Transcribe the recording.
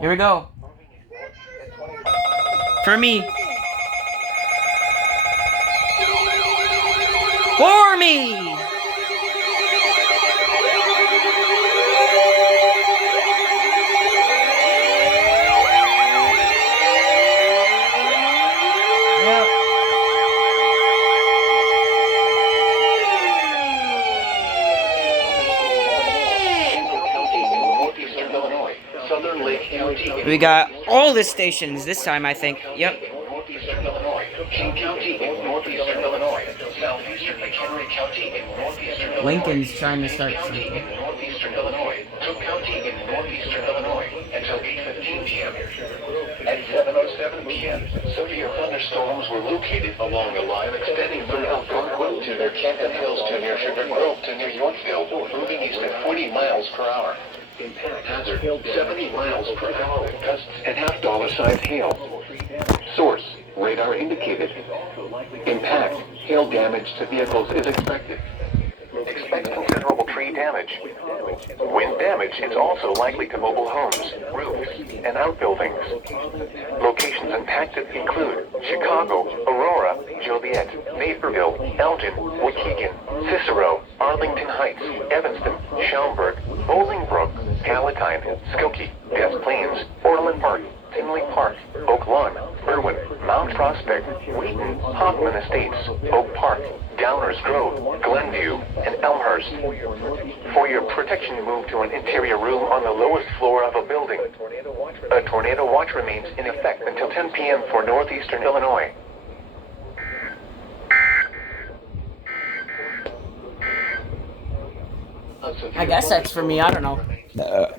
Here we go. For me. For me! We got all the stations this time, I think. Yep. Northeastern Illinois, King County in northeastern Illinois, southeastern McHenry County in northeastern Illinois, Lincoln's trying to start County something. in northeastern Illinois, Cook County in northeastern Illinois, until 8:15 p.m. At 7:07 p.m., severe thunderstorms were located along a line extending from Algonquin to near Camden Hills to near Sugar Grove to near Yorkville, moving east at 40 miles per hour. Impact hazard 70 miles per hour with gusts and half-dollar-sized hail. Source, radar indicated. Impact, hail damage to vehicles is expected. Expect considerable tree damage. Wind damage is also likely to mobile homes, roofs, and outbuildings. Locations impacted include Chicago, Aurora, Joliet, Naperville, Elgin, Waukegan, Cicero, Arlington Heights, Evanston, Schaumburg, Bolingbrook, Palatine, Skokie, Des Plaines, Orland Park, Tinley Park, Oak Lawn, Irwin, Mount Prospect, Wheaton, Hoffman Estates, Oak Park, Downers Grove, Glenview, and Elmhurst. For your protection, move to an interior room on the lowest floor of a building. A tornado watch remains in effect until 10 p.m. for northeastern Illinois. I guess that's for me, I don't know.